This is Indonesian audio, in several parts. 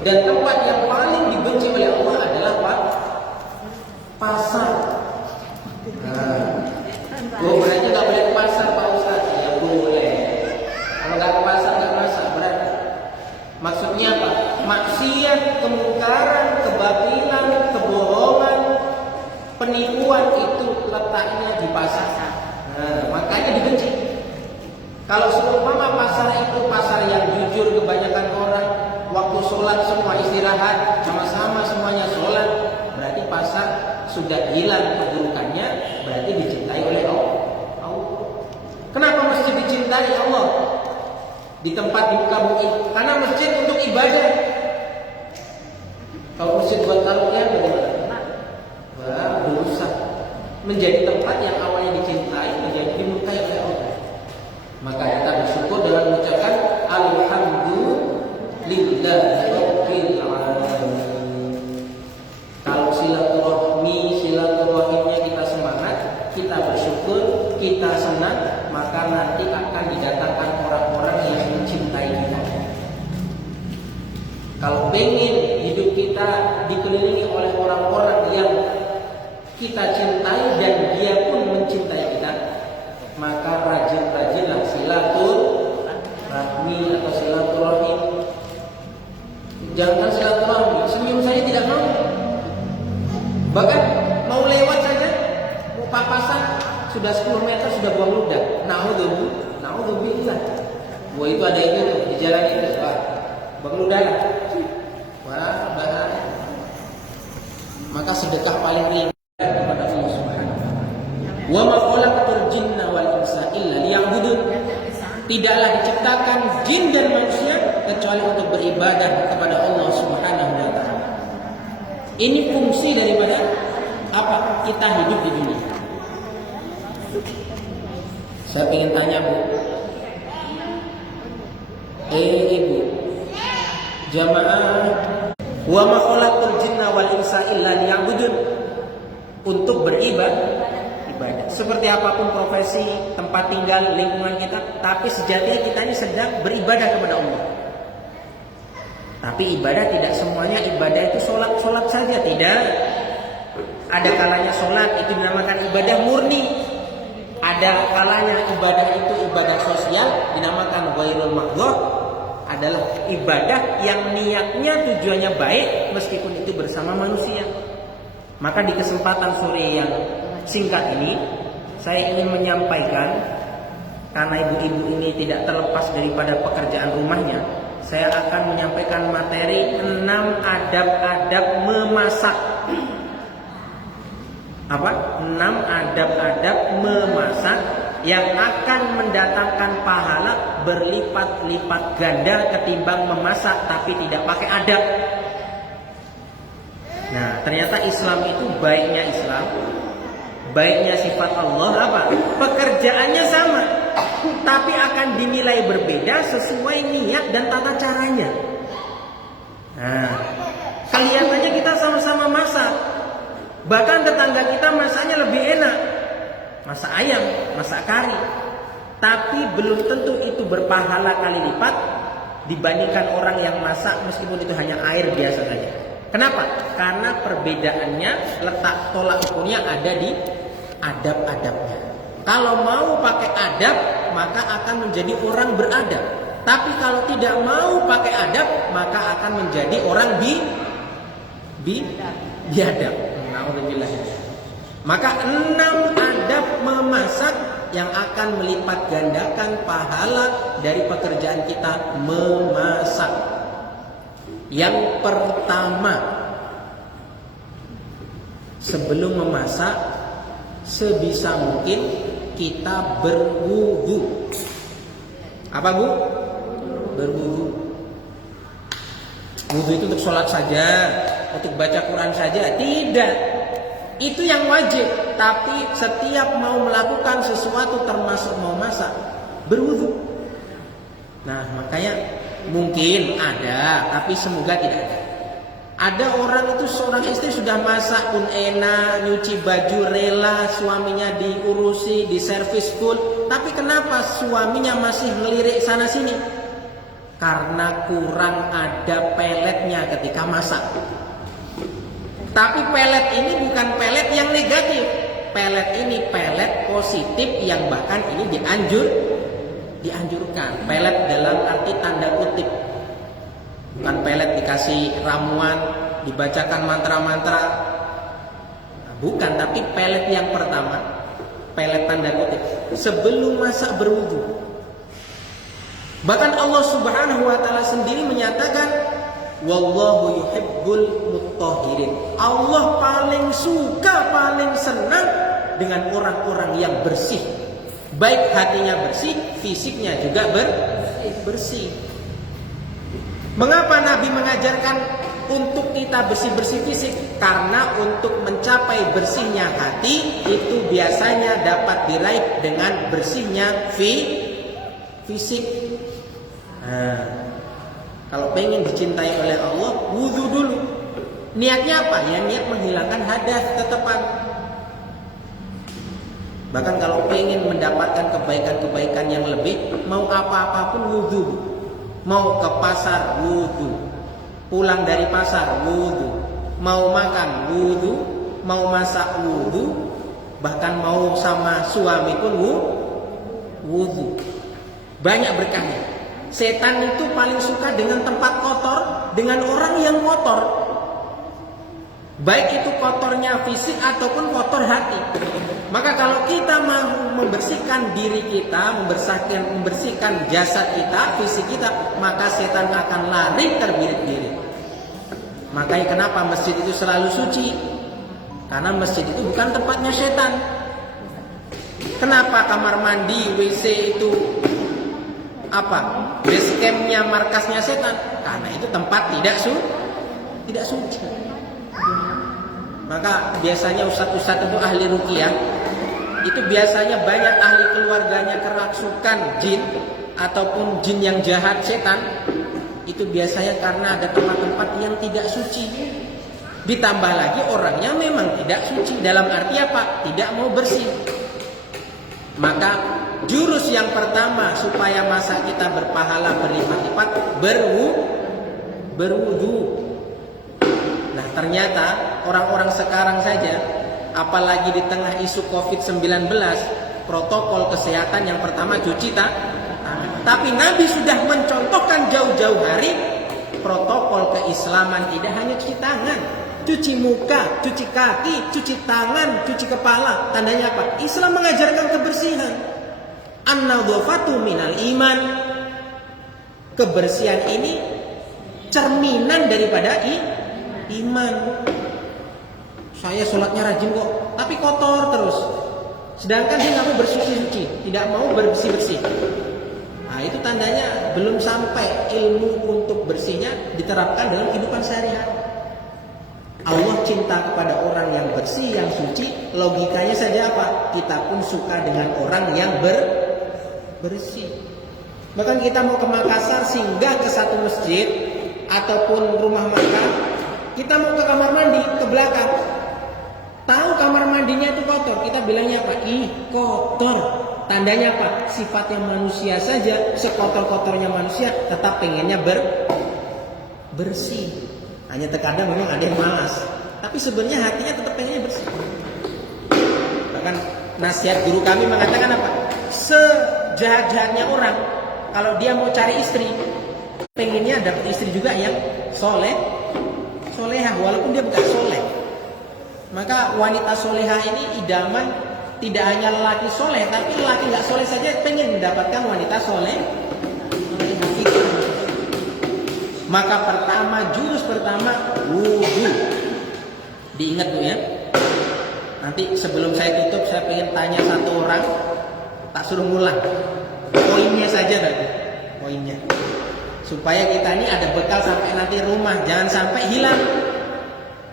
Dan tempat yang paling dibenci oleh Allah adalah apa? Pasar. Berarti nggak boleh ke pasar Pak Ustaz? Ya boleh. Kalau nggak ke pasar nggak masak berarti. Maksudnya apa? Maksiat, kemungkaran, kebatilan, kebohongan, penipuan itu letaknya di pasar. Makanya dibenci. Kalau seumpama pasar itu pasar yang jujur, kebanyakan orang waktu sholat semua istirahat, sama-sama semuanya sholat, berarti pasar sudah hilang keburukannya, berarti dicintai oleh Allah. Kenapa masjid dicintai Allah di tempat di muka bumi? Karena masjid untuk ibadah. Kalau masjid buat taruhan bagaimana? Wah, rusak. Menjadi tempat yang awalnya dicintai menjadi dimurkai oleh Allah. Maka kita bersyukur dengan mengucapkan alhamdulillah rabbil alamin. Kalau silaturahimnya kita semangat, kita bersyukur, kita senang, maka nanti akan didatangkan orang-orang yang mencintai kita. Kalau pengen hidup kita dikelilingi oleh orang-orang yang kita cintai dan dia pun mencintai kita, maka rajin-rajinlah silaturahmi atau silaturahim. Jangan silaturahmi, senyum saja tidak mau. Bahkan mau lewat saja, mau papasan, sudah 10 meter sudah buang ludah. Naudzubillah. Wah, itu ada itu tuh di jalan itu. Wah, buang ludah lah. Wah, bahaya. Maka sedekah paling ringan kepada Allah Subhanahu wa taala. Wa ma khalaqatul jinna wal insa illa liya'budun. Tidaklah diciptakan jin dan manusia kecuali untuk beribadah kepada Allah Subhanahu wa taala. Ini fungsi daripada apa? Kita hidup di dunia. Saya ingin tanya Bu. Ibu, jamaah, wa ma khalaqatul jinna wal insa illa liya'budun. Untuk beribadah. Seperti apapun profesi, tempat tinggal, lingkungan kita, tapi sejatinya kita ini sedang beribadah kepada Allah. Tapi ibadah tidak semuanya ibadah itu sholat saja, tidak. Ada kalanya sholat itu dinamakan ibadah murni. Ada kalanya ibadah itu ibadah sosial, dinamakan ghairul maghdhur, adalah ibadah yang niatnya tujuannya baik meskipun itu bersama manusia. Maka di kesempatan sore yang singkat ini saya ingin menyampaikan, karena ibu-ibu ini tidak terlepas daripada pekerjaan rumahnya, saya akan menyampaikan materi 6 adab-adab memasak. Apa? 6 adab-adab memasak yang akan mendatangkan pahala berlipat-lipat ganda ketimbang memasak tapi tidak pakai adab. Nah, ternyata Islam itu baiknya Islam, baiknya sifat Allah apa? Pekerjaannya sama, tapi akan dinilai berbeda sesuai niat dan tata caranya. Nah, kelihatannya kita sama-sama masak, bahkan tetangga kita masaknya lebih enak, masak ayam, masak kari, tapi belum tentu itu berpahala kali lipat dibandingkan orang yang masak meskipun itu hanya air biasa saja. Kenapa? Karena perbedaannya, letak tolak ukurnya ada di adab-adabnya. Kalau mau pakai adab, maka akan menjadi orang beradab. Tapi kalau tidak mau pakai adab, maka akan menjadi orang biadab. Maka 6 adab memasak yang akan melipat gandakan pahala dari pekerjaan kita memasak. Yang pertama, sebelum memasak, sebisa mungkin kita berwudu. Apa Bu? Berwudu. Wudu itu untuk sholat saja, untuk baca Quran saja? Tidak. Itu yang wajib. Tapi setiap mau melakukan sesuatu termasuk mau masak, berwudu. Nah, makanya mungkin ada, tapi semoga tidak ada. Ada orang itu seorang istri sudah masak pun enak, nyuci baju rela, suaminya diurusi, diservis full, tapi kenapa suaminya masih ngelirik sana sini? Karena kurang ada peletnya ketika masak. Tapi pelet ini bukan pelet yang negatif. Pelet ini pelet positif yang bahkan ini dianjurkan. Pelet dalam arti tanda kutip. Bukan pelet dikasih ramuan, dibacakan mantra-mantra. Bukan, tapi pelet yang pertama, pelet tanda kutip, sebelum masak berwudu. Bahkan Allah Subhanahu wa taala sendiri menyatakan, wallahu yuhibbul mutahhirin. Allah paling suka, paling senang dengan orang-orang yang bersih. Baik hatinya bersih, fisiknya juga bersih. Mengapa Nabi mengajarkan untuk kita bersih-bersih fisik? Karena untuk mencapai bersihnya hati itu biasanya dapat diraih dengan bersihnya fisik. Nah, kalau pengen dicintai oleh Allah, wudu dulu. Niatnya apa? Ya niat menghilangkan hadas tetepan. Bahkan kalau pengen mendapatkan kebaikan-kebaikan yang lebih, mau apa-apapun wudu. Mau ke pasar wudu, pulang dari pasar wudu, mau makan wudu, mau masak wudu, bahkan mau sama suami pun wudu. Banyak berkahnya. Setan itu paling suka dengan tempat kotor, dengan orang yang kotor. Baik itu kotornya fisik ataupun kotor hati. Maka kalau kita mau membersihkan diri kita, membersihkan jasad kita, fisik kita, maka setan akan lari terbirit-birit. Makanya kenapa masjid itu selalu suci? Karena masjid itu bukan tempatnya setan. Kenapa kamar mandi, WC itu base campnya, markasnya setan? Karena itu tempat tidak suci. Maka biasanya ustadz-ustadz itu ahli ruqyah, itu biasanya banyak ahli keluarganya kerasukan jin ataupun jin yang jahat, setan. Itu biasanya karena ada tempat-tempat yang tidak suci. Ditambah lagi orangnya memang tidak suci. Dalam arti apa? Tidak mau bersih. Maka jurus yang pertama supaya masa kita berpahala berlipat-lipat, berwudu. Nah ternyata orang-orang sekarang saja, apalagi di tengah isu COVID-19, protokol kesehatan yang pertama cuci tangan. Tapi Nabi sudah mencontohkan jauh-jauh hari protokol keislaman, tidak hanya cuci tangan, cuci muka, cuci kaki, cuci tangan, cuci kepala. Tandanya apa? Islam mengajarkan kebersihan. An-nadhafatu minal iman. Kebersihan ini cerminan daripada iman. Saya sholatnya rajin kok, tapi kotor terus. Sedangkan dia nggak mau bersuci-suci, tidak mau bersih-bersih. Nah itu tandanya belum sampai ilmu untuk bersihnya diterapkan dalam kehidupan sehari-hari. Allah cinta kepada orang yang bersih, yang suci. Logikanya saja apa? Kita pun suka dengan orang yang bersih. Bahkan kita mau ke Makassar, singgah ke satu masjid ataupun rumah makan, kita mau ke kamar mandi, ke belakang, tahu kamar mandinya itu kotor, kita bilangnya apa? Ih kotor. Tandanya apa? Sifatnya manusia saja, sekotor-kotornya manusia, tetap pengennya bersih. Hanya terkadang memang ada yang malas, tapi sebenarnya hatinya tetap pengennya bersih. Bahkan nasihat guru kami mengatakan apa? Sejahat-jahatnya orang, kalau dia mau cari istri, pengennya dapat istri juga yang solehah, walaupun dia bukan soleh. Maka wanita solehah ini idaman tidak hanya lelaki soleh, tapi lelaki nggak soleh saja pengen mendapatkan wanita soleh. Maka jurus pertama wudu. Diingat Bu ya. Nanti sebelum saya tutup, saya pengen tanya satu orang, tak suruh ngulang. Poinnya saja berarti. Poinnya. Supaya kita ini ada bekal sampai nanti rumah, jangan sampai hilang.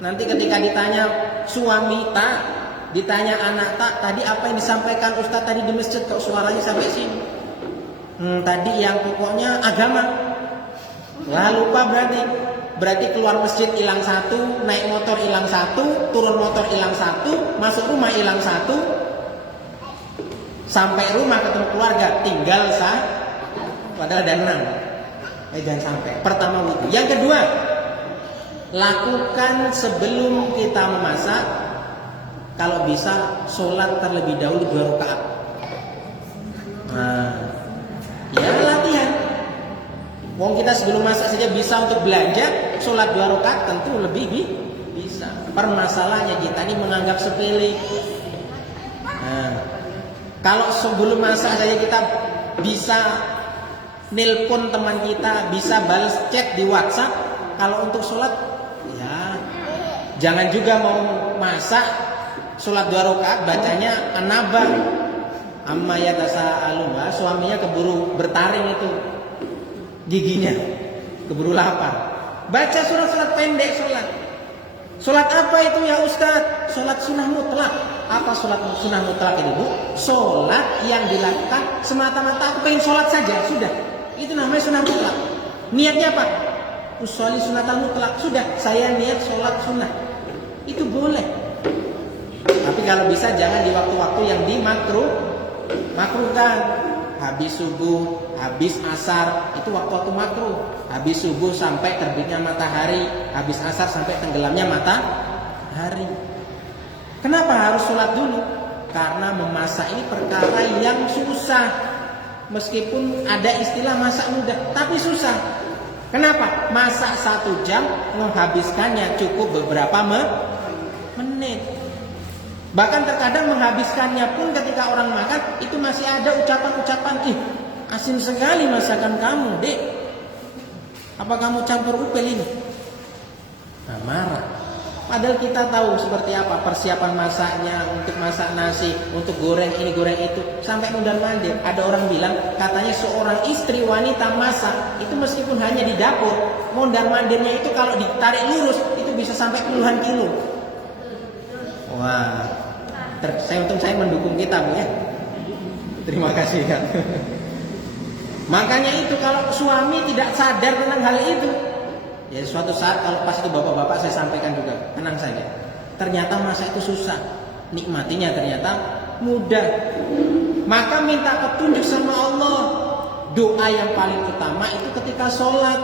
Nanti ketika ditanya suami tak, ditanya anak tak, tadi apa yang disampaikan Ustaz tadi di masjid kok suaranya sampai sini? Tadi yang pokoknya agama. Lah lupa berarti keluar masjid hilang satu, naik motor hilang satu, turun motor hilang satu, masuk rumah hilang satu, sampai rumah ketemu keluarga tinggal padahal ada 6. Jangan sampai. Pertama wudu. Yang kedua, lakukan sebelum kita memasak. Kalau bisa sholat terlebih dahulu 2 rakaat. Nah, ya latihan. Wong kita sebelum masak saja bisa untuk belanja, sholat 2 rakaat tentu lebih bisa. Permasalahannya kita ini menganggap sepele. Nah, kalau sebelum masak saja kita bisa nelpon teman kita, bisa balas chat di WhatsApp. Kalau untuk sholat, ya jangan juga mau masak sholat 2 rakaat bacanya an-naba. Amma yatasaalun, suaminya keburu bertaring itu giginya, keburu lapar. Baca surat-surat pendek sholat. Sholat apa itu ya Ustaz? Sholat sunnah mutlak. Apa sholat sunnah mutlak itu, Bu? Sholat yang dilakukan semata-mata aku pengen sholat saja, sudah. Itu namanya sunnah mutlak. Niatnya apa? Usolli sunatan mutlak. Sudah, saya niat sholat sunnah. Itu boleh. Tapi kalau bisa jangan di waktu-waktu yang makruhkan. Habis subuh, habis asar, itu waktu-waktu makruh. Habis subuh sampai terbitnya matahari, habis asar sampai tenggelamnya matahari. Kenapa harus sholat dulu? Karena memasak ini perkara yang susah. Meskipun ada istilah masak mudah, tapi susah. Kenapa? Masak 1 jam, menghabiskannya cukup beberapa menit. Bahkan terkadang menghabiskannya pun ketika orang makan itu masih ada ucapan-ucapan, asin sekali masakan kamu, Dek. Apa kamu campur upel ini? Nah, marah. Padahal kita tahu seperti apa persiapan masaknya, untuk masak nasi, untuk goreng ini goreng itu, sampai mondar-mandir. Ada orang bilang katanya seorang istri wanita masak itu meskipun hanya di dapur, mondar-mandirnya itu kalau ditarik lurus itu bisa sampai puluhan kilo. Wah, saya mendukung kita, Bu, ya. Terima kasih, kan. Makanya itu kalau suami tidak sadar tentang hal itu, ya suatu saat kalau pas itu bapak-bapak saya sampaikan juga, tenang saja. Ternyata masak itu susah, nikmatinya ternyata mudah. Maka minta petunjuk sama Allah. Doa yang paling utama itu ketika sholat.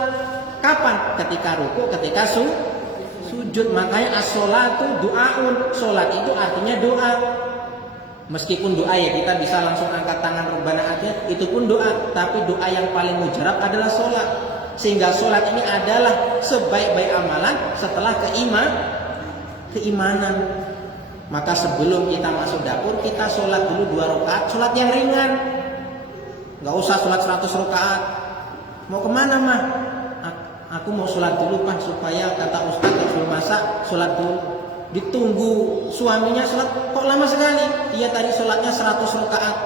Kapan? Ketika ruku, ketika sujud. Makanya as-sholatu du'aun. Sholat itu artinya doa. Meskipun doa ya kita bisa langsung angkat tangan Rabbana aja, itu pun doa. Tapi doa yang paling mujarab adalah sholat. Sehingga sholat ini adalah sebaik-baik amalan setelah keimanan. Maka sebelum kita masuk dapur, kita sholat dulu 2 rakaat. Sholat yang ringan. Gak usah sholat 100 rakaat. Mau kemana, mah? Aku mau sholat dulu, Pak, supaya kata Ustaz sebelum masak sholat dulu. Ditunggu suaminya sholat, kok lama sekali? Iya tadi sholatnya 100 rakaat.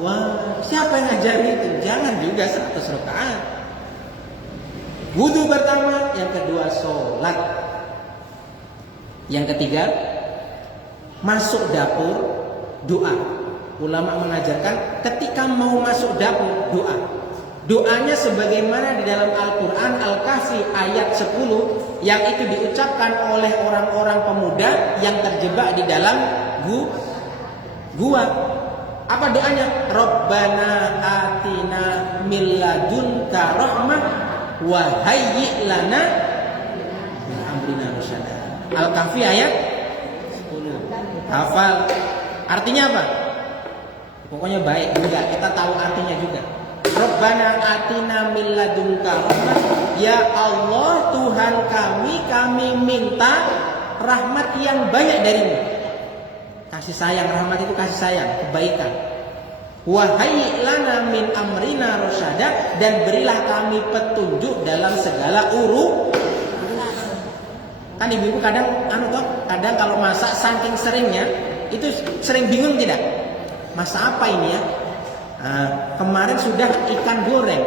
Wah, siapa yang ngajarin itu? Jangan juga 100 rakaat. Wudu pertama, yang kedua sholat. Yang ketiga, masuk dapur, doa. Ulama mengajarkan ketika mau masuk dapur, doa. Doanya sebagaimana di dalam Al-Quran Al-Kahfi ayat 10 yang itu diucapkan oleh orang-orang pemuda yang terjebak di dalam gua. Apa doanya? Rabbana atina min ladunka rahmah wa hayyi' lana min amrina rasyada. Al-Kahfi ayat 10. Hafal. Artinya apa? Pokoknya baik, enggak, kita tahu artinya juga. Rabbana atina min ladunka rahmah. Ya Allah, Tuhan kami minta rahmat yang banyak darimu. Kasih sayang, rahmat itu kasih sayang, kebaikan. Wa hayyi' lana min amrina rasyada, dan berilah kami petunjuk dalam segala Kan ibu-ibu kadang kadang kalau masak saking seringnya itu sering bingung tidak? Masak apa ini ya? Kemarin sudah ikan goreng.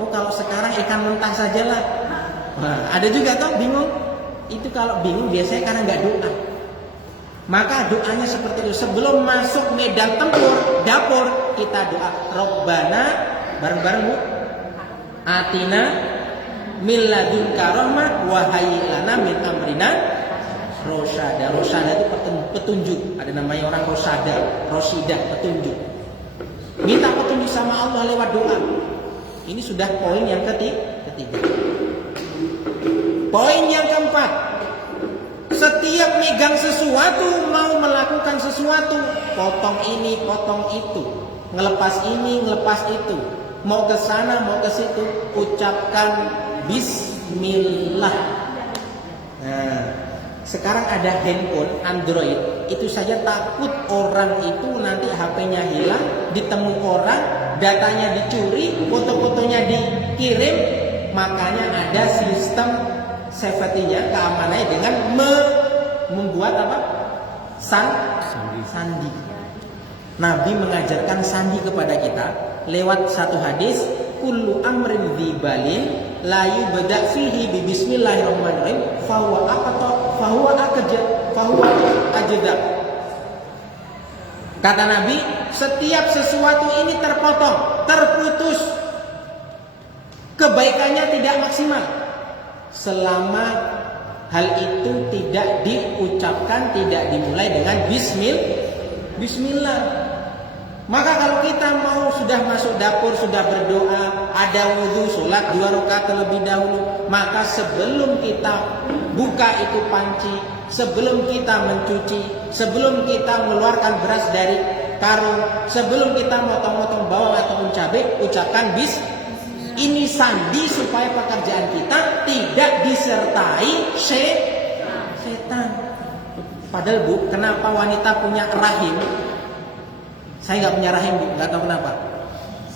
Oh, kalau sekarang ikan mentah sajalah. Ada juga toh bingung. Itu kalau bingung biasanya karena nggak doa. Maka doanya seperti itu. Sebelum masuk medan tempur, dapur, kita doa. Rabbana, bareng-bareng, Bu. Atina min ladunka rahmah wa hayyi' lana min amrina rasyada. Rasyada itu petunjuk. Ada namanya orang Rosyidah, petunjuk. Minta petunjuk sama Allah lewat doa. Ini sudah poin yang ketiga. Poin yang keempat. sifat. Setiap megang sesuatu, mau melakukan sesuatu, potong ini, potong itu, ngelepas ini, ngelepas itu, mau ke sana, mau ke situ, ucapkan bismillah. Nah, sekarang ada handphone Android, itu saja takut orang itu nanti HP-nya hilang, ditemu orang, datanya dicuri, foto-fotonya dikirim, makanya ada sistem safety-nya, keamanannya dengan membuat apa? Sandi. Nabi mengajarkan sandi kepada kita lewat satu hadis, kullu amrin dzibalin la yubda fihi bi bismillahirrahmanirrahim fahuwa ajda. Kata Nabi, setiap sesuatu ini terpotong, terputus, kebaikannya tidak maksimal selama hal itu tidak diucapkan, tidak dimulai dengan bismillah. Maka kalau kita mau sudah masuk dapur, sudah berdoa, ada wudhu, sholat 2 rakaat terlebih dahulu, maka sebelum kita buka itu panci, sebelum kita mencuci, sebelum kita mengeluarkan beras dari karung, sebelum kita motong-motong bawang ataupun cabai, ucapkan ini sandi supaya pekerjaan kita tidak disertai setan. Padahal Bu, kenapa wanita punya rahim? Saya nggak punya rahim Bu, nggak tahu kenapa.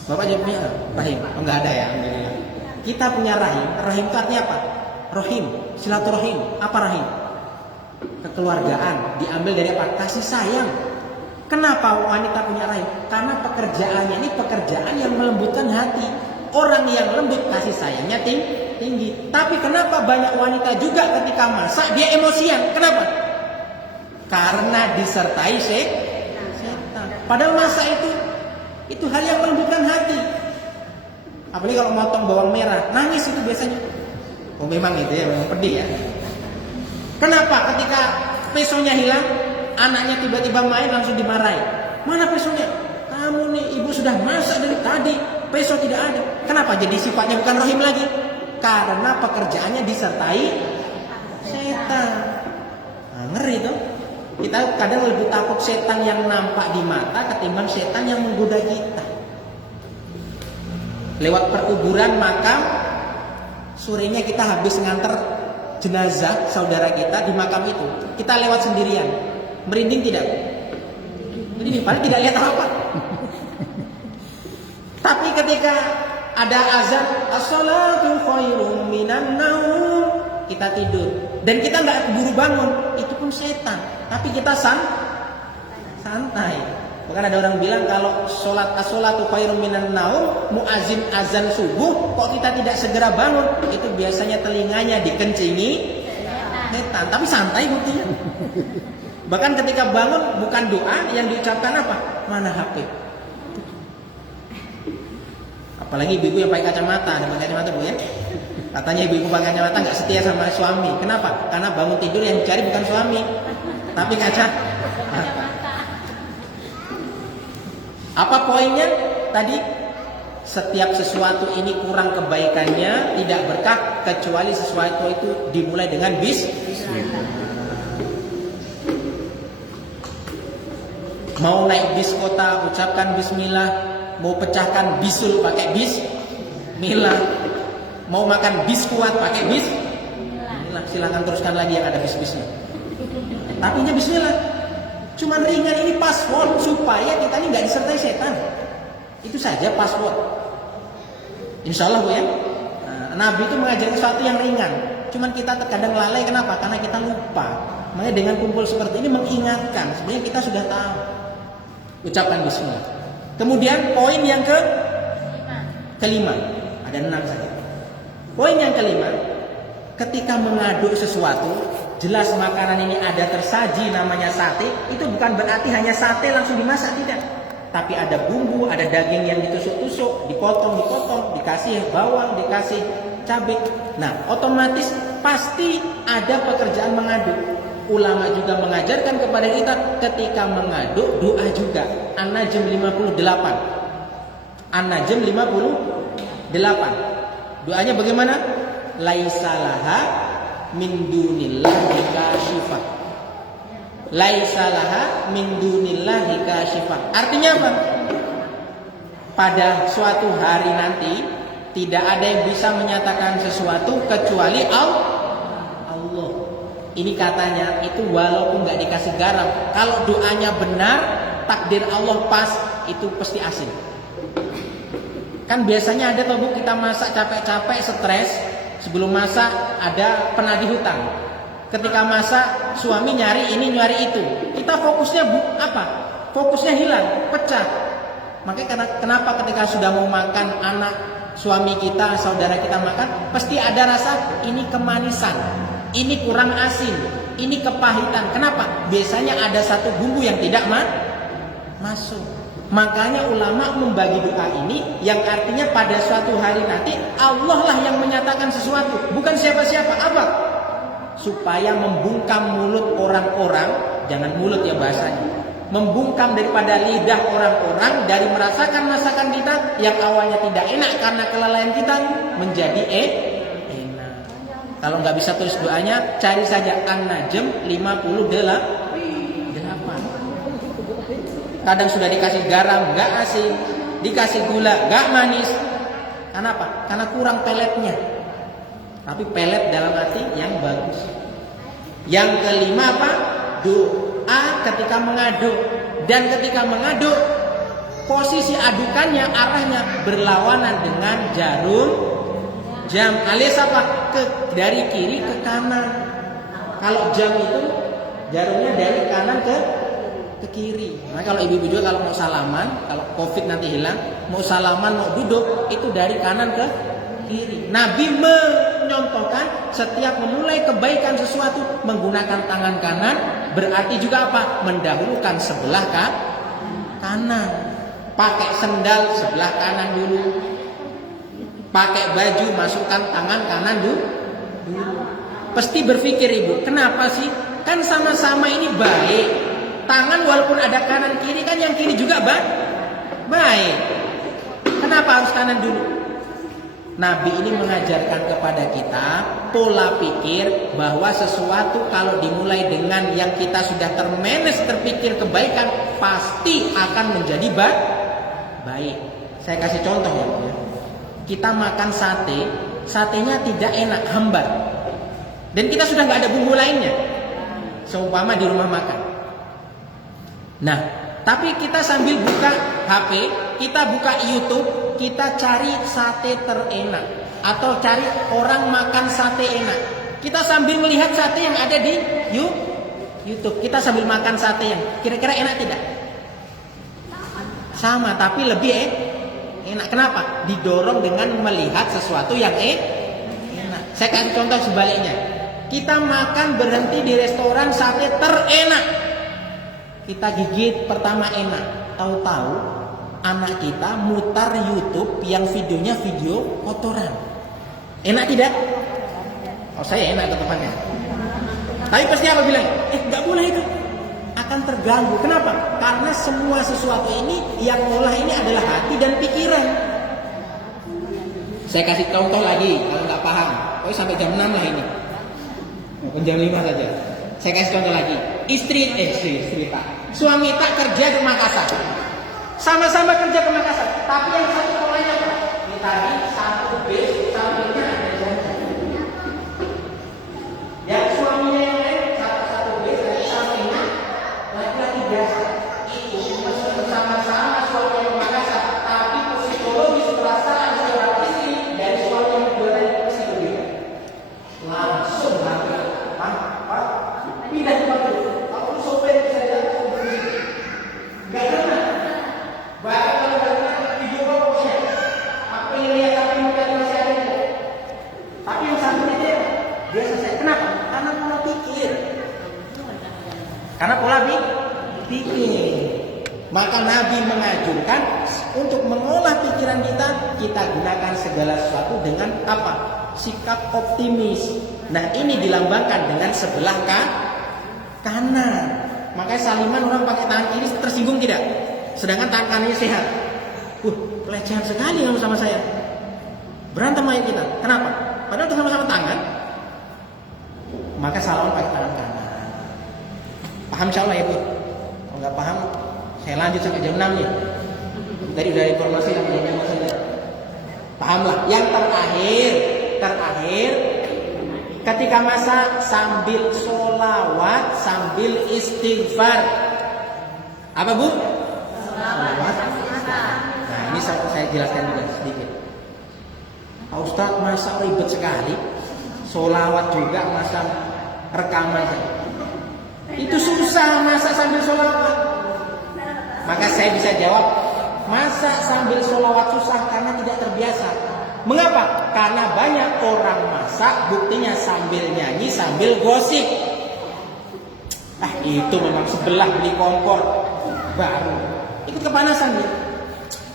Bapak juga punya rahim? Oh, nggak ada ya. Kita punya rahim. Rahim itu artinya apa? Rohim, silaturahim. Apa rahim? Kekeluargaan. Diambil dari apa? Kasih sayang. Kenapa wanita punya rahim? Karena pekerjaannya ini pekerjaan yang melembutkan hati. Orang yang lembut kasih sayangnya tinggi. Tapi kenapa banyak wanita juga ketika masak dia emosian? Kenapa? Karena disertai setan. Padahal masak itu hal yang melembutkan hati. Apalagi kalau motong bawang merah, nangis itu biasanya. Oh memang itu ya, memang pedih ya. Kenapa? Ketika pesonya hilang, anaknya tiba-tiba main langsung dimarahi. Mana pesonya? Kamu nih ibu sudah masak dari tadi, peso tidak ada. Kenapa? Jadi sifatnya bukan rohim lagi. Karena pekerjaannya disertai setan. Nah, ngeri tuh. Kita kadang lebih takut setan yang nampak di mata ketimbang setan yang menggoda kita. Lewat perkuburan makam, sorenya kita habis nganter jenazah saudara kita di makam itu. Kita lewat sendirian. Merinding tidak? Merinding, padahal tidak lihat apa-apa. Tapi ketika ada azan, as-salatu khairum minan naum, kita tidur. Dan kita nggak keburu bangun, itu pun setan. Tapi kita santai. Bahkan ada orang bilang kalau sholat as-salatu khairum minan naum, muazin azan subuh, kok kita tidak segera bangun? Itu biasanya telinganya dikencingi setan. Tapi santai buktinya. Bahkan ketika bangun bukan doa, yang diucapkan apa? Mana HP? Apalagi ibu-ibu yang pakai kacamata, ada pakai kacamata Bu ya? Katanya ibu-ibu pakai kacamata nggak setia sama suami. Kenapa? Karena bangun tidur yang dicari bukan suami, tapi kacamata. Apa poinnya tadi? Setiap sesuatu ini kurang kebaikannya, tidak berkah kecuali sesuatu itu dimulai dengan bismillah. Mau naik bis kota ucapkan bismillah. Mau pecahkan bisul pakai bismillah. Mau makan biskuat pakai bismillah. Silakan teruskan lagi yang ada bis-bisnya. Tapinya bismillah. Cuman ringan, ini password supaya kita ini nggak disertai setan. Itu saja password. Insya Allah Bu ya. Nabi itu mengajarkan sesuatu yang ringan. Cuman kita terkadang lalai, kenapa? Karena kita lupa. Makanya dengan kumpul seperti ini mengingatkan. Sebenarnya kita sudah tahu. Ucapkan bismillah. Kemudian poin yang kelima, ada 6 saja. Poin yang kelima, ketika mengaduk sesuatu, jelas makanan ini ada tersaji namanya sate, itu bukan berarti hanya sate langsung dimasak, tidak. Tapi ada bumbu, ada daging yang ditusuk-tusuk, dipotong, dikasih bawang, dikasih cabai. Nah, otomatis pasti ada pekerjaan mengaduk. Ulama juga mengajarkan kepada kita ketika mengaduk doa juga. An-Najm 58. An-Najm 58. Doanya bagaimana? Laisalaha min dunillahi kasyifah. Laisa laha min dunillahi kasyifah. Artinya apa? Pada suatu hari nanti tidak ada yang bisa menyatakan sesuatu kecuali Allah. Ini katanya itu walaupun nggak dikasih garam, kalau doanya benar, takdir Allah pas, itu pasti asin. Kan biasanya ada tuh Bu, kita masak capek-capek, stres, sebelum masak ada penagih hutang. Ketika masak suami nyari ini nyari itu, kita fokusnya apa? Fokusnya hilang, pecah. Makanya kenapa ketika sudah mau makan anak suami kita, saudara kita makan, pasti ada rasa ini kemanisan, ini kurang asin, ini kepahitan. Kenapa? Biasanya ada satu bumbu yang tidak masuk. Makanya ulama membagi doa ini yang artinya pada suatu hari nanti Allah lah yang menyatakan sesuatu, bukan siapa-siapa. Apa? Supaya membungkam mulut orang-orang, jangan mulut ya bahasanya, membungkam daripada lidah orang-orang dari merasakan masakan kita yang awalnya tidak enak karena kelalaian kita menjadi enak. Kalau nggak bisa tulis doanya, cari saja An-Najm 58. Kadang sudah dikasih garam nggak asin, dikasih gula nggak manis. Kenapa? Karena kurang peletnya. Tapi pelet dalam arti yang bagus. Yang kelima apa? Doa ketika mengaduk. Dan ketika mengaduk, posisi adukannya arahnya berlawanan dengan jarum jam, alias apa? Dari kiri ke kanan. Kalau jam itu jarumnya dari kanan ke kiri. Nah kalau ibu-ibu juga kalau mau salaman, kalau COVID nanti hilang, mau salaman mau duduk itu dari kanan ke kiri. Nabi menyontohkan setiap memulai kebaikan sesuatu menggunakan tangan kanan, berarti juga apa? Mendahulukan sebelah kanan. Pakai sendal sebelah kanan dulu. Pakai baju masukkan tangan kanan dulu. Pasti berpikir ibu, kenapa sih? Kan sama-sama ini baik. Tangan walaupun ada kanan kiri kan yang kiri juga baik. Kenapa harus kanan dulu? Nabi ini mengajarkan kepada kita pola pikir bahwa sesuatu kalau dimulai dengan yang kita sudah terpikir kebaikan pasti akan menjadi baik. Saya kasih contoh ya. Kita makan sate, satenya tidak enak, hambar. Dan kita sudah nggak ada bumbu lainnya. Seumpama di rumah makan. Nah, tapi kita sambil buka HP, kita buka YouTube, kita cari sate terenak atau cari orang makan sate enak. Kita sambil melihat sate yang ada di YouTube, kita sambil makan sate yang kira-kira enak tidak? Sama, tapi lebih enak. Kenapa? Didorong dengan melihat sesuatu yang enak. Saya kasih contoh sebaliknya. Kita makan berhenti di restoran sate terenak. Kita gigit pertama enak, tahu-tahu anak kita mutar YouTube yang videonya video kotoran. Enak tidak? Oh saya enak tetepannya. Tapi pasti apa bilang? Nggak boleh itu. Akan terganggu. Kenapa? Karena semua sesuatu ini yang ngolah ini adalah hati dan pikiran. Saya kasih contoh lagi kalau nggak paham. Pokoknya sampai jam 6 lah ini. Jam 5 saja. Saya kasih contoh lagi. Istri tak. Suami tak kerja di Makassar. Sama-sama kerja ke Makassar. Tapi yang satu polanya apa? Ini tadi satu bis, sampingnya ada janji. Yang suaminya yang lain satu bis, dari sampingnya laki-laki biasa. Itu bersama-sama suami yang ke Makassar. Tapi psikologis perasaan seorang istri dari suami yang kedua pasti berbeda. Langsung pindah ke Batu. Aku sopir saja nggak kena. Bahkan kalau nggak kena video pokoknya. Aku yang lihat tapi mungkin masih ada. Tapi yang satunya dia selesai. Kenapa? Karena pola pikir. Karena pola pikir. Maka Nabi mengajarkan untuk mengolah pikiran kita gunakan segala sesuatu dengan apa? Sikap optimis. Nah ini dilambangkan dengan sebelah kanan. Makanya saliman orang pakai tangan kiri tersinggung tidak? Sedangkan tangan kanannya sehat. Pelecehan sekali kamu sama saya. Berantem aja kita. Kenapa? Padahal itu sama-sama tangan. maka salawat pakai tangan kanan. Paham insya Allah ya Bu? Kalau nggak paham, saya lanjut sampai jam 6 nih. Tadi udah informasi sampai jam 5 sudah. Paham lah. Yang terakhir, ketika masa sambil sholawat, sambil istighfar. Apa Bu? Sholawat. Nah ini saya jelaskan juga sedikit. Pak Ustadz, masa ribet sekali? Sholawat juga masa rekaman. Itu susah masa sambil sholawat. Maka saya bisa jawab, masa sambil sholawat susah karena tidak terbiasa. Mengapa? Karena banyak orang masak, buktinya sambil nyanyi, sambil gosip. Itu memang sebelah beli kompor baru, ikut kepanasan dia.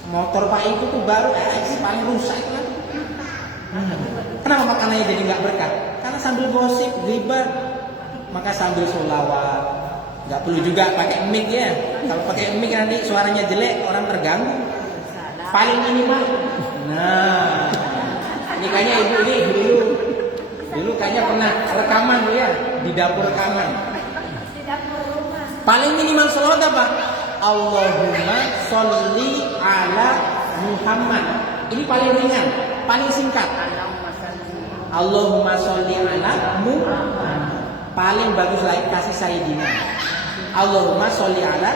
Motor Pak itu tuh baru, paling rusak itu kan. Kenapa makanannya jadi nggak berkah? Karena sambil gosip, ribet. Maka sambil sholawat, nggak perlu juga pakai mic ya. Kalau pakai mic nanti suaranya jelek, orang terganggu. Paling minimal. Nah, ini kayaknya ibu ini dulu kayaknya pernah rekaman ya di dapur rekaman. Paling minimal sholawat apa? Allahumma sholli ala Muhammad. Ini paling ringan, paling singkat. Allahumma sholli ala Muhammad. Paling bagus lagi kasih Sayyidina. Allahumma sholli ala.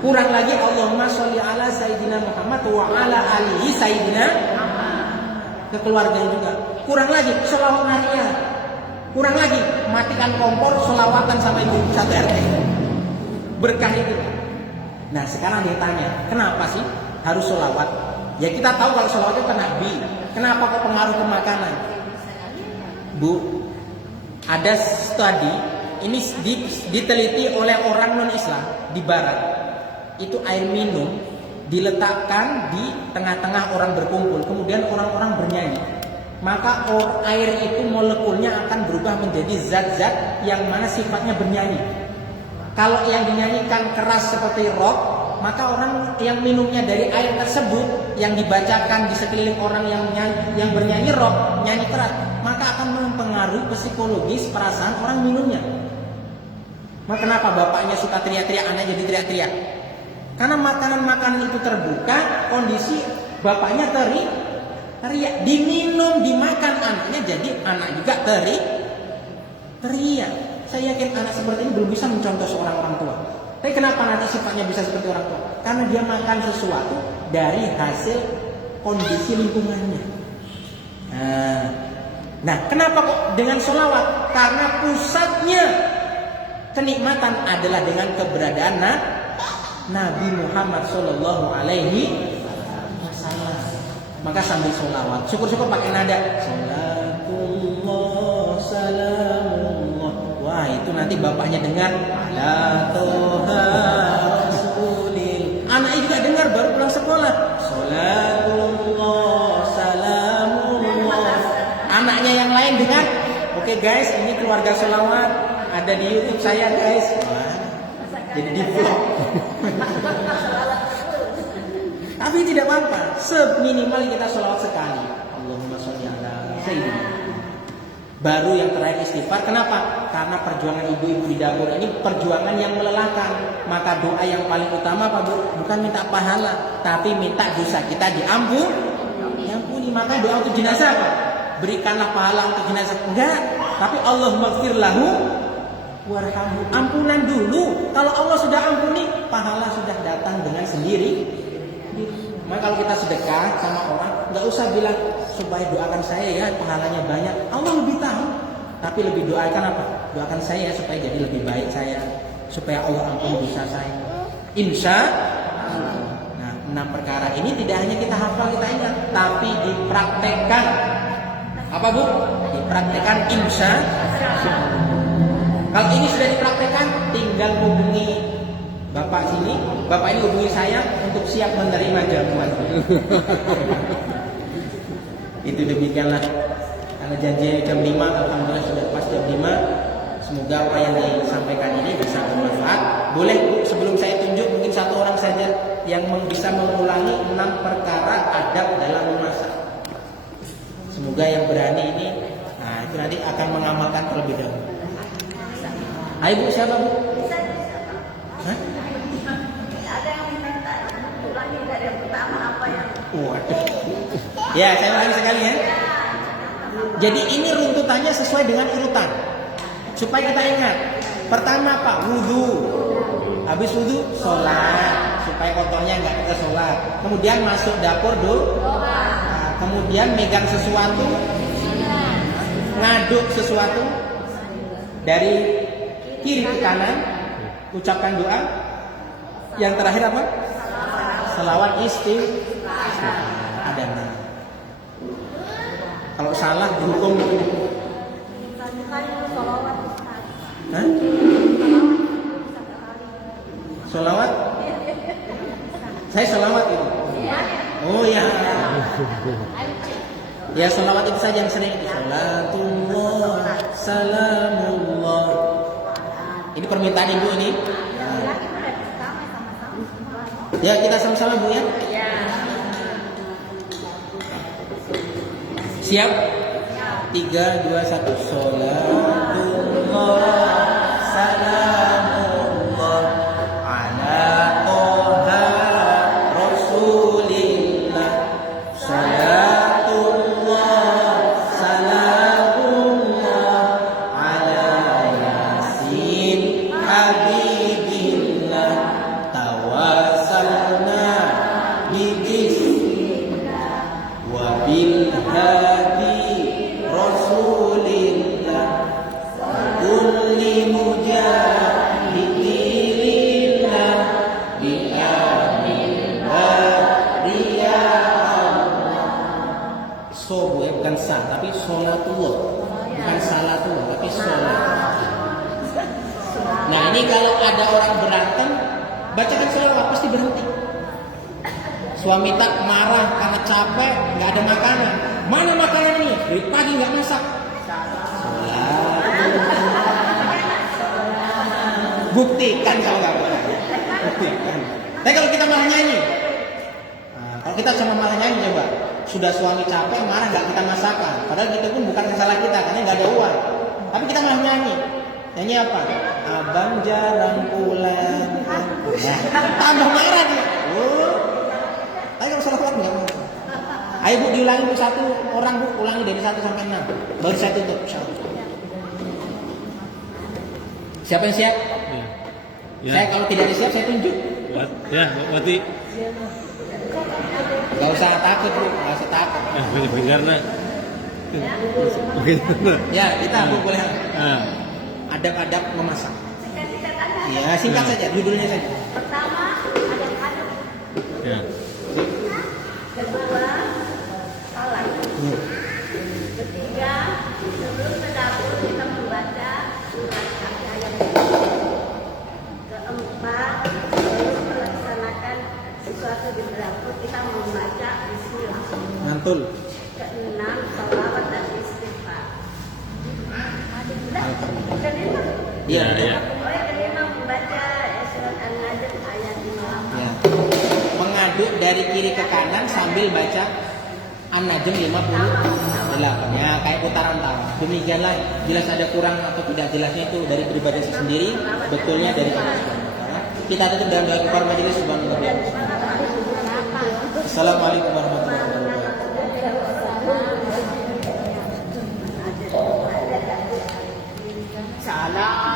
Kurang lagi Allahumma sholli ala Sayyidina Muhammad wa ala alihi Sayyidina. Ke keluarga juga. Kurang lagi sholawat Maria. Kurang lagi matikan kompor, sholawatan sampai ibu satu RT. Berkah itu. Nah sekarang dia tanya, kenapa sih harus sholawat? Ya kita tahu kalau sholawat itu ke Nabi. Kenapa kok pengaruh ke makanan? Bu, ada studi ini diteliti oleh orang non-Islam di Barat. Itu air minum diletakkan di tengah-tengah orang berkumpul, kemudian orang-orang bernyanyi. Maka air itu molekulnya akan berubah menjadi zat-zat yang mana sifatnya bernyanyi. Kalau yang dinyanyikan keras seperti rock, maka orang yang minumnya dari air tersebut yang dibacakan di sekeliling orang yang bernyanyi rock, nyanyi keras, maka akan mempengaruhi psikologis perasaan orang minumnya. Maka kenapa bapaknya suka teriak-teriak, anaknya jadi teriak-teriak? Karena makanan-makanan itu terbuka, kondisi bapaknya teriak, diminum, dimakan anaknya, jadi anak juga teriak. Saya yakin anak seperti ini belum bisa mencontoh seorang orang tua. Tapi kenapa nanti sifatnya bisa seperti orang tua? Karena dia makan sesuatu dari hasil kondisi lingkungannya. Nah, kenapa kok dengan sholawat? Karena pusatnya kenikmatan adalah dengan keberadaan Nabi Muhammad Sallallahu Alaihi Wasallam. Maka sambil sholawat, syukur-syukur pakai nada. Salatullah salamullah. Wah itu nanti bapaknya dengar. Ala toha rasulil. Anaknya juga dengar baru pulang sekolah. Salatullah salamullah. Anaknya yang lain dengar. Oke guys, ini keluarga sholawat. Ada di YouTube saya guys. Jadi di vlog. Tapi tidak apa-apa. Seminimal kita sholawat sekali. Allahumma sholli ala Sayyidina. Baru yang terakhir istighfar. Kenapa? Karena perjuangan ibu-ibu di dapur ini perjuangan yang melelahkan. Maka doa yang paling utama apa Bu? Bukan minta pahala, tapi minta dosa kita diampuni. Maka doa untuk jenazah apa? Berikanlah pahala untuk jenazah. Enggak. Tapi Allahumma ighfir lahu warhamhu. Ampunan dulu. Kalau Allah sudah ampuni, pahala sudah datang dengan sendiri. Maka kalau kita sedekah sama orang, nggak usah bilang supaya doakan saya ya pahalanya banyak. Allah lebih tahu. Tapi lebih doakan apa? Doakan saya supaya jadi lebih baik saya, supaya Allah ampuni dosa saya. Insya Allah. Nah, 6 perkara ini tidak hanya kita hafal, kita ingat, tapi dipraktekkan. Apa Bu? Dipraktekkan insya Allah. Kalau ini sudah dipraktekkan, tinggal hubungi Bapak sini, Bapak ini hubungi saya untuk siap menerima jamuan. Itu demikianlah. Karena janjinya jam 5, alhamdulillah sudah pas jam 5. Semoga apa yang disampaikan ini bisa bermanfaat. Boleh Bu, sebelum saya tunjuk mungkin satu orang saja yang bisa mengulangi 6 perkara adab dalam memasak. Semoga yang berani ini. Nah, berarti akan mengamalkan terlebih dahulu. Ayo Bu, siapa Bu? Hah? Ada yang minta ulangi dari yang pertama apa yang Waduh. Ya, saya ulangi sekali ya. Jadi ini runtutannya sesuai dengan urutan. Supaya kita ingat. Pertama Pak, wudhu. Habis wudhu, sholat. Supaya kotornya nggak kita sholat. Kemudian masuk dapur Nah, kemudian megang sesuatu, ngaduk sesuatu dari kiri ke kanan, ucapkan doa. Yang terakhir apa? Selawat istighfar. Ada enam. Kalau salah dihukum. Hah? Selawat? Saya selawat itu. Oh ya. Ya selawat itu saja yang sering. Salatullah, salamullah. Ini permintaan ibu ini. Ya kita sama-sama Bu ya. Siap? 3, 2, 1. Salatullah, salamullah ala toha rasulillah. Salatullah, salamullah ala yasin habibillah. Tawassalna bibismillah wa bil hadi rasulillah kulli mujahidillah bi amil bariya Allah. So bukan sa tapi sholatullah, bukan salatullah tapi sholat. Nah ini kalau ada orang berantem bacakan sholawat pasti berhenti. Suami tak marah karena capek, nggak ada makanan. Mana makanan ini? Dari pagi nggak masak. Buktikan kalau nggak boleh. Buktikan. Tapi kalau kita malah nyanyi, kalau kita cuma malah nyanyi coba. Sudah suami capek, marah nggak kita masakan. Padahal itu pun bukan salah kita, karena nggak ada uang. Tapi kita malah nyanyi. Nyanyi apa? Abang jarang pulang. Nah, tambah marah dia. Ayo kalau salah nggak mau. Ayo Bu diulangi Bu, satu orang Bu, ulangi dari 1 sampai 6. Baru saya tutup. Siapa yang siap? Ya. Saya kalau tidak siap saya tunjuk. Ya, berarti. Gak usah takut Bu, gak usah takut. Karena. Oke. Ya kita Bu boleh. Adab-adab memasak. Ya singkat saja, judulnya saja. pertama adab-adab, Ya. kedua salat, ketiga sebelum ke dapur kita membaca surat ayat, keempat sebelum melaksanakan sesuatu di dapur kita membaca bismillah, Mantul. keenam salawat dan istighfar. Iya. Ya. Kelima membaca surat An-Najm ayat 58. Ya. Mengaduk dari kiri ke kanan sambil baca An-Najm 58. Ya, kayak putaran-putaran. Demikianlah, jelas ada kurang atau tidak jelasnya itu dari pribadi saya sendiri, betulnya dari Allah Subhanahu wa taala. Kita tutup dalam doa kafaratul majelis. Subhanallah. Assalamualaikum warahmatullahi wabarakatuh. Salam.